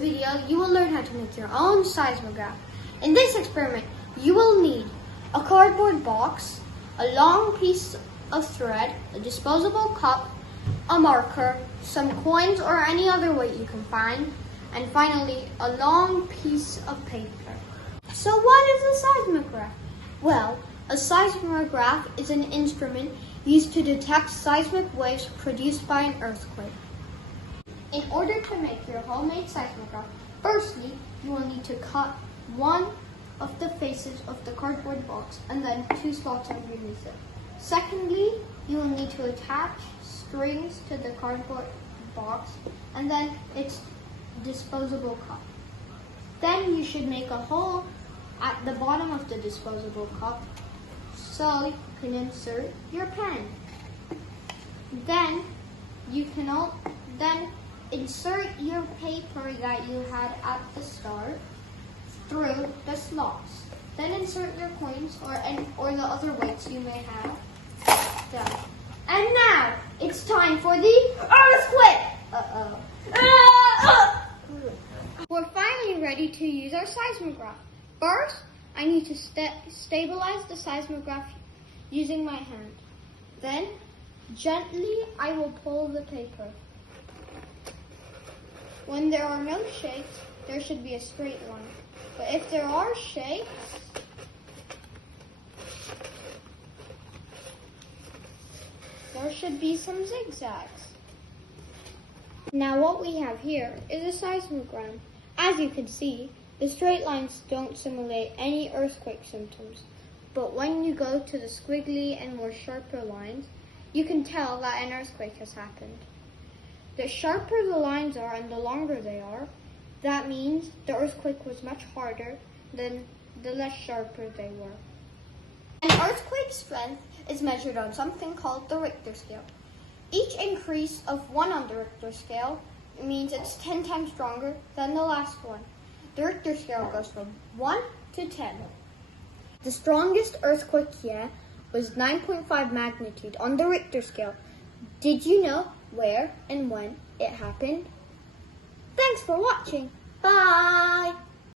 video, you will learn how to make your own seismograph. In this experiment, you will need a cardboard box, a long piece of thread, a disposable cup, a marker, some coins or any other weight you can find, and finally, a long piece of paper. So what is a seismograph? Well, a seismograph is an instrument used to detect seismic waves produced by an earthquake. In order to make your homemade seismograph, firstly, you will need to cut one of the faces of the cardboard box and then 2 slots underneath it. Secondly, you will need to attach strings to the cardboard box and then its disposable cup. Then you should make a hole at the bottom of the disposable cup so you can insert your pen. Then you can insert your paper that you had at the start through the slots. Then insert your coins or the other weights you may have. Done. And now it's time for the earthquake. We're finally ready to use our seismograph. First, I need to stabilize the seismograph using my hand. Then, gently, I will pull the paper. When there are no shakes, there should be a straight line. But if there are shakes, there should be some zigzags. Now what we have here is a seismogram. As you can see, the straight lines don't simulate any earthquake symptoms. But when you go to the squiggly and more sharper lines, you can tell that an earthquake has happened. The sharper the lines are and the longer they are, that means the earthquake was much harder than the less sharper they were. An earthquake strength is measured on something called the Richter scale. Each increase of 1 on the Richter scale means it's 10 times stronger than the last one. The Richter scale goes from 1 to 10. The strongest earthquake yet was 9.5 magnitude on the Richter scale. Did you know where and when it happened? Thanks for watching. Bye!